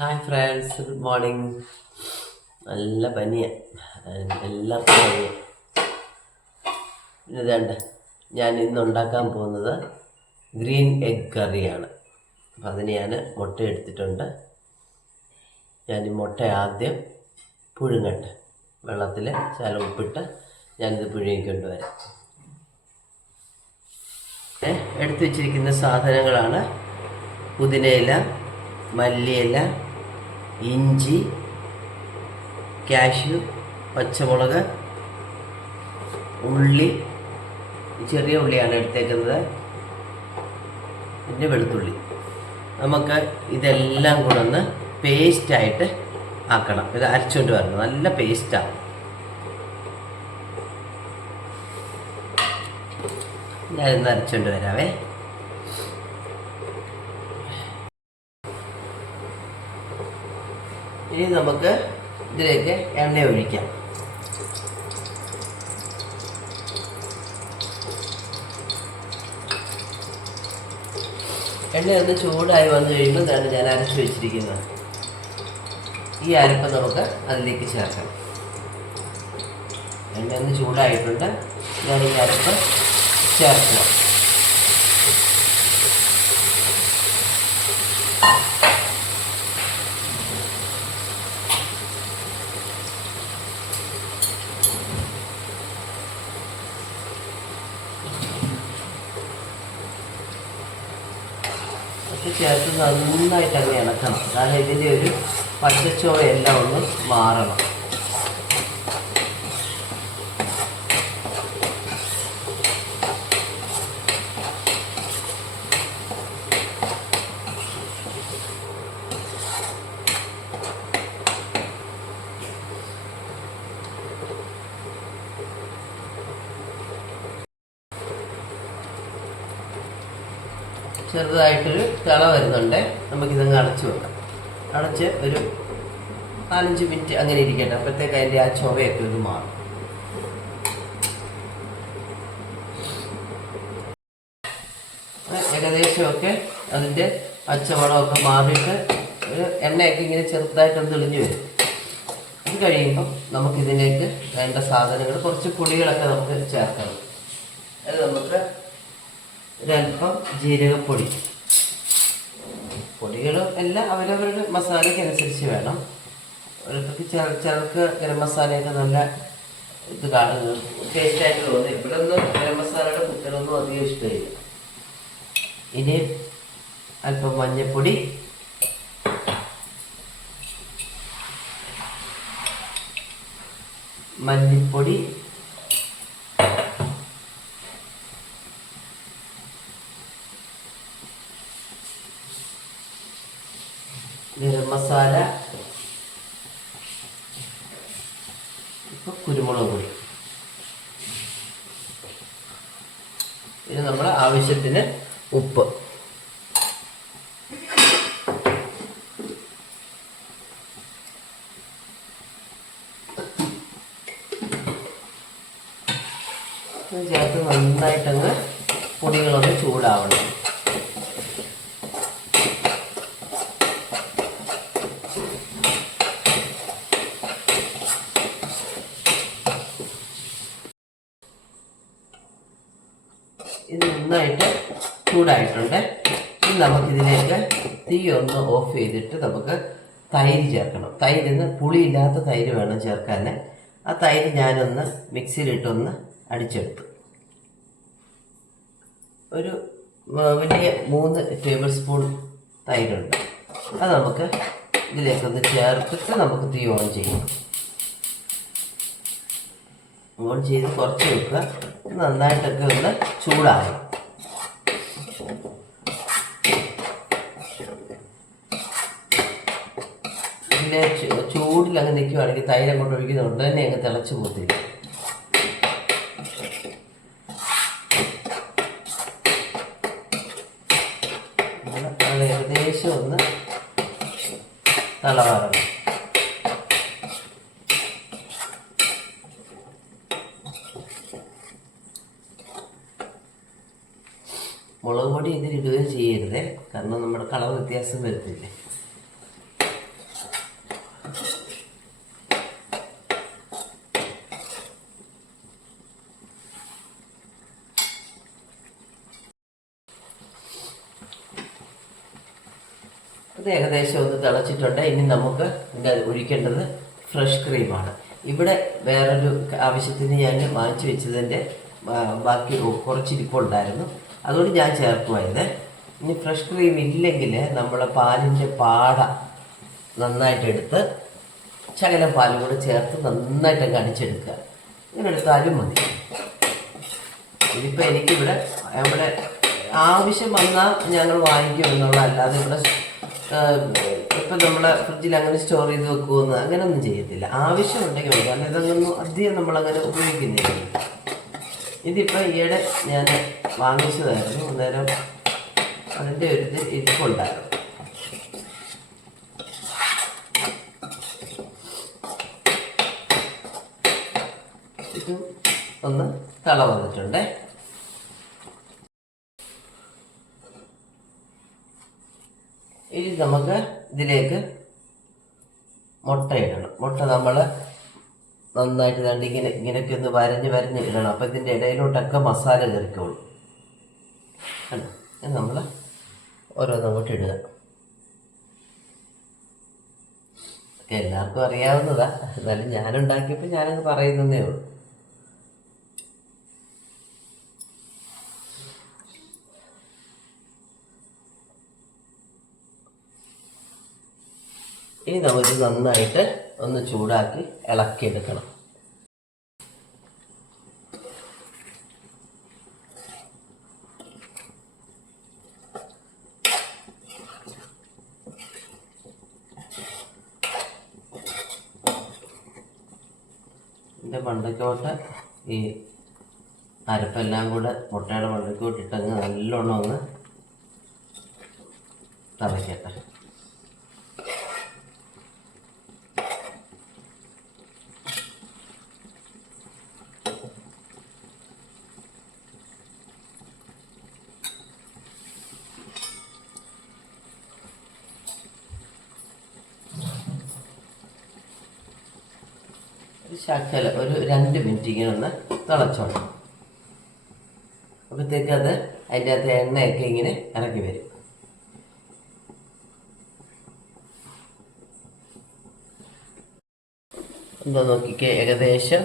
Hi friends good morning നല്ല പനിയാണ് എല്ലാവർക്കും പനിയാണ് ഇതാണ്ട് ഞാൻ ഇന്ന് ഉണ്ടാക്കാൻ പോകുന്നത് ഗ്രീൻ എഗ് കറിയാണ്. അപ്പം അതിന് ഞാൻ മുട്ട എടുത്തിട്ടുണ്ട്. ഞാൻ ഈ മുട്ട ആദ്യം പുഴുങ്ങട്ടെ. വെള്ളത്തിൽ ശാല ഉപ്പിട്ട് ഞാനിത് പുഴുങ്ങിക്കൊണ്ട് വരാം എടുത്തു വെച്ചിരിക്കുന്ന സാധനങ്ങളാണ്. പുതിനയില മല്ലിയില ഇഞ്ചി കാഷ്യു പച്ചമുളക് ഉള്ളി ചെറിയ ഉള്ളിയാണ് എടുത്തേക്കുന്നത്. പിന്നെ വെളുത്തുള്ളി. നമുക്ക് ഇതെല്ലാം കൂടെ ഒന്ന് പേസ്റ്റായിട്ട് ആക്കണം. ഇത് അരച്ചുകൊണ്ട് വരണം. നല്ല പേസ്റ്റാണ് ഞാനിന്ന് അരച്ചുകൊണ്ട് വരാവേ. ഇനി നമുക്ക് ഇതിലേക്ക് എണ്ണ ഒഴിക്കാം. എണ്ണ ഒന്ന് ചൂടായി വന്നു കഴിയുമ്പോൾ ഇതാണ് ഞാൻ അരച്ച് വെച്ചിരിക്കുന്നത്. ഈ അരപ്പ് നമുക്ക് അതിലേക്ക് ചേർക്കാം. എണ്ണ ഒന്ന് ചൂടായിട്ടുണ്ട്. ഞാൻ ഈ അരപ്പ് ചേർക്കണം ഒക്കെ ചേർത്ത് നന്നായിട്ട് അങ്ങ് ഇളക്കണം കാരണം ഇതിന്റെ ഒരു പച്ചച്ചോവയെല്ലാം ഒന്ന് മാറണം. ചെറുതായിട്ടൊരു തിള വരുന്നുണ്ട്. നമുക്കിതങ്ങ് അടച്ചു വെക്കാം. അടച്ച് ഒരു നാലഞ്ച് മിനിറ്റ് അങ്ങനെ ഇരിക്കട്ടെ. അപ്പോഴത്തേക്ക് അതിന്റെ ആ ചുവയൊക്കെ ഒന്ന് മാറും. ഏകദേശമൊക്കെ അതിന്റെ പച്ചവളമൊക്കെ മാറിയിട്ട് ഒരു എണ്ണയൊക്കെ ഇങ്ങനെ ചെറുതായിട്ടൊന്ന് തെളിഞ്ഞു വരും. ഇത് കഴിയുമ്പം നമുക്കിതിലേക്ക് വേണ്ട സാധനങ്ങൾ കുറച്ച് പൊടികളൊക്കെ നമുക്ക് ചേർക്കണം. അത് നമുക്ക് ഒരല്പം ജീരകപ്പൊടി. പൊടികൾ എല്ലാം അവരവരുടെ മസാലയ്ക്ക് അനുസരിച്ച് വേണം. ഓരോരുത്തർക്ക് ചില ചിലർക്ക് ഗരം മസാലയൊക്കെ നല്ല ഇത് കാണുന്നത് ടേസ്റ്റായിട്ട് തോന്നുന്നു. ഇവിടൊന്നും ഗരം മസാലയുടെ കുത്തലൊന്നും അധികം ഇഷ്ടമില്ല. ഇനി അല്പം മഞ്ഞൾപ്പൊടി മല്ലിപ്പൊടി ഗരം മസാല ഇപ്പൊ കുരുമുളക് പൊടി. പിന്നെ നമ്മൾ ആവശ്യത്തിന് ഉപ്പ്. ചേർത്ത് നന്നായിട്ടങ്ങ് പൊടികളൊക്കെ ചൂടാവണം ഇത് നന്നായിട്ട് ചൂടായിട്ടുണ്ട് ഇനി നമുക്കിതിലേക്ക് തീ ഒന്ന് ഓഫ് ചെയ്തിട്ട് നമുക്ക് തൈര് ചേർക്കണം. തൈരിന്ന് പുളിയില്ലാത്ത തൈര് വേണം ചേർക്കാൻ ആ തൈര് ഞാനൊന്ന് മിക്സിയിലിട്ടൊന്ന് അടിച്ചെടുത്തു. ഒരു വലിയ മൂന്ന് ടേബിൾ സ്പൂൺ തൈരുണ്ട്. അത് നമുക്ക് ഇതിലേക്കൊന്ന് ചേർത്തിട്ട് നമുക്ക് തീ ഓൺ ചെയ്യണം ഓൺ ചെയ്ത് കുറച്ച് വെക്കുക. നന്നായിട്ടൊക്കെ ഒന്ന് ചൂടാകണം ചൂടിൽ അങ്ങ് നിൽക്കുകയാണെങ്കിൽ തൈര് അങ്ങോട്ട് ഒഴിക്കുന്ന തന്നെ അങ്ങ് തിളച്ച് പോത്തി ഏകദേശം ഒന്ന് തളവാറണം മുളക് പൊടി ഇതിലിടുകയും ചെയ്യരുത്. കാരണം നമ്മുടെ കളർ വ്യത്യാസം വരത്തില്ലേ? ഏകദേശം ഒന്ന് തിളച്ചിട്ടുണ്ട്. ഇനി നമുക്ക് ഇതിന്റെ ഒഴിക്കേണ്ടത് ഫ്രഷ് ക്രീമാണ്. ഇവിടെ വേറൊരു ആവശ്യത്തിന് ഞാൻ വാങ്ങിച്ചു വെച്ചതിന്റെ ബാക്കി കുറച്ചിരിപ്പുണ്ടായിരുന്നു അതുകൊണ്ട് ഞാൻ ചേർക്കുമായത് ഇനി ഫ്രഷ് ക്രീം ഇല്ലെങ്കിൽ നമ്മൾ പാലിന്റെ പാട നന്നായിട്ടെടുത്ത് ശകലം പാലും കൂടെ ചേർത്ത് നന്നായിട്ട് കടിച്ചെടുക്കുക ഇങ്ങനെ എടുത്താലും മതി. ഇതിപ്പോൾ എനിക്കിവിടെ ഇവിടെ ആവശ്യം വന്നാൽ ഞങ്ങൾ വാങ്ങിക്കും എന്നുള്ളതല്ലാതെ ഇവിടെ ഇപ്പം നമ്മളെ ഫ്രിഡ്ജിൽ അങ്ങനെ സ്റ്റോർ ചെയ്ത് വെക്കുമെന്ന് അങ്ങനെയൊന്നും ചെയ്യത്തില്ല. ആവശ്യമുണ്ടെങ്കിൽ മതി. കാരണം ഇതൊന്നും അധികം നമ്മളങ്ങനെ ഉപയോഗിക്കുന്നില്ല. ഇതിപ്പോൾ ഈയിടെ ഞാൻ വാങ്ങിച്ചതായിരുന്നു. അന്നേരം അതിന്റെ ഒരു ഇത് ഇരിപ്പുണ്ടായിരുന്നു. ഒന്ന് തള വന്നിട്ടുണ്ടേ ഇനി നമുക്ക് ഇതിലേക്ക് മുട്ട ഇടണം മുട്ട നമ്മൾ നന്നായിട്ട് കണ്ട് ഇങ്ങനെ ഇങ്ങനെയൊക്കെ ഒന്ന് വരഞ്ഞ് വരഞ്ഞ് ഇടണം. അപ്പം ഇതിന്റെ ഇടയിലോട്ടൊക്കെ മസാല ചേർക്കുള്ളൂ. നമ്മൾ ഓരോന്നും അങ്ങോട്ട് ഇടുക. എല്ലാവർക്കും അറിയാവുന്നതാ. എന്നാലും ഞാനുണ്ടാക്കിയപ്പോൾ ഞാനങ്ങ് പറയുന്നതേ ഉള്ളൂ. ഇനി നമുക്ക് നന്നായിട്ട് ഒന്ന് ചൂടാക്കി ഇളക്കിയെടുക്കണം. ഇതിന്റെ മണ്ടയ്ക്കോട്ട് ഈ അരപ്പെല്ലാം കൂടെ മുട്ടയുടെ മണ്ടയ്ക്കോട്ട് ഇട്ടങ്ങ് നല്ലോണം ഒന്ന് തിളയ്ക്കട്ടെ ശകല ഒരു രണ്ട് മിനിറ്റ് ഇങ്ങനെ ഒന്ന് തിളച്ചോണം അപ്പോഴത്തേക്ക് അത് അതിന്റെ അകത്ത് എണ്ണയൊക്കെ ഇങ്ങനെ ഇറങ്ങി വരും. എന്താ നോക്കിക്കേ ഏകദേശം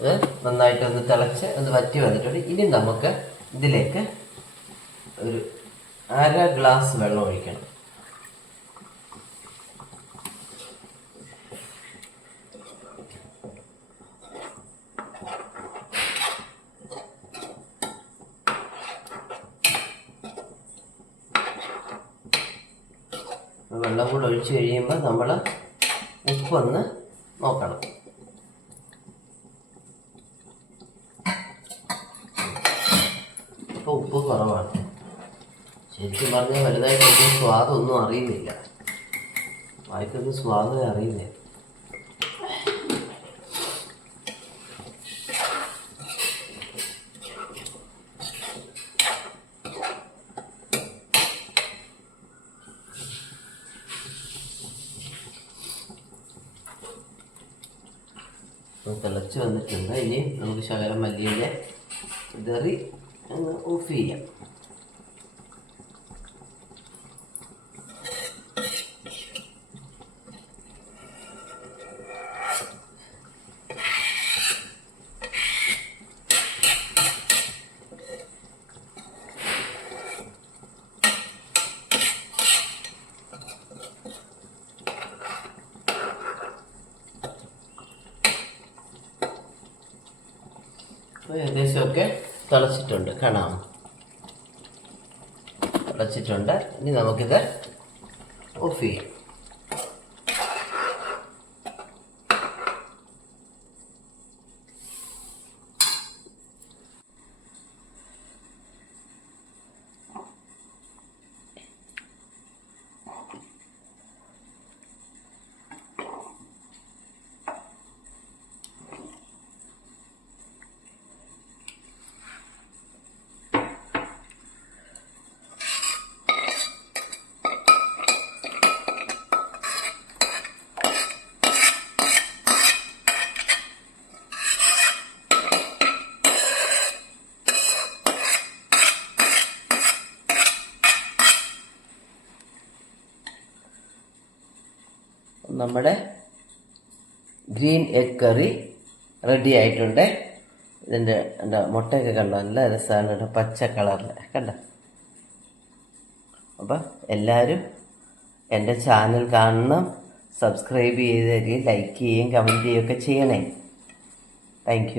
ഇത് നന്നായിട്ടൊന്ന് തിളച്ച് ഒന്ന് വറ്റി വന്നിട്ടുണ്ട്. ഇനി നമുക്ക് ഇതിലേക്ക് ഒരു അര ഗ്ലാസ് വെള്ളം ഒഴിക്കണം വെള്ളം കൂടെ ഒഴിച്ച് കഴിയുമ്പോൾ നമ്മൾ ഉപ്പൊന്ന് നോക്കണം. ഇപ്പോൾ ഉപ്പ് കുറവാണ്. ശരിക്കും പറഞ്ഞാൽ വലുതായിട്ട് സ്വാദൊന്നും അറിയുന്നില്ല. വായിക്കൊന്നും സ്വാദമേ അറിയില്ല അപ്പോൾ വന്നിട്ടുണ്ട്. ഇനി നമുക്ക് ശകലം മല്ലിയിലെ ഇതറി ഓഫ് ചെയ്യാം. അപ്പോൾ ഏകദേശമൊക്കെ തിളച്ചിട്ടുണ്ട്. കാണാം. തിളച്ചിട്ടുണ്ട്. ഇനി നമുക്കിത് ഓഫ് ചെയ്യാം. നമ്മുടെ ഗ്രീൻ എഗ് കറി റെഡി ആയിട്ടുണ്ട്. ഇതിന്റെ എന്താ മുട്ടയൊക്കെ കണ്ടോ? നല്ല രസമാണ് കേട്ടോ പച്ച കളറിൽ കണ്ട? അപ്പം എല്ലാവരും എന്റെ ചാനൽ കാണണം. സബ്സ്ക്രൈബ് ചെയ്ത് തരികയും ലൈക്ക് ചെയ്യുകയും കമന്റ് ചെയ്യുകയൊക്കെ ചെയ്യണേ. താങ്ക്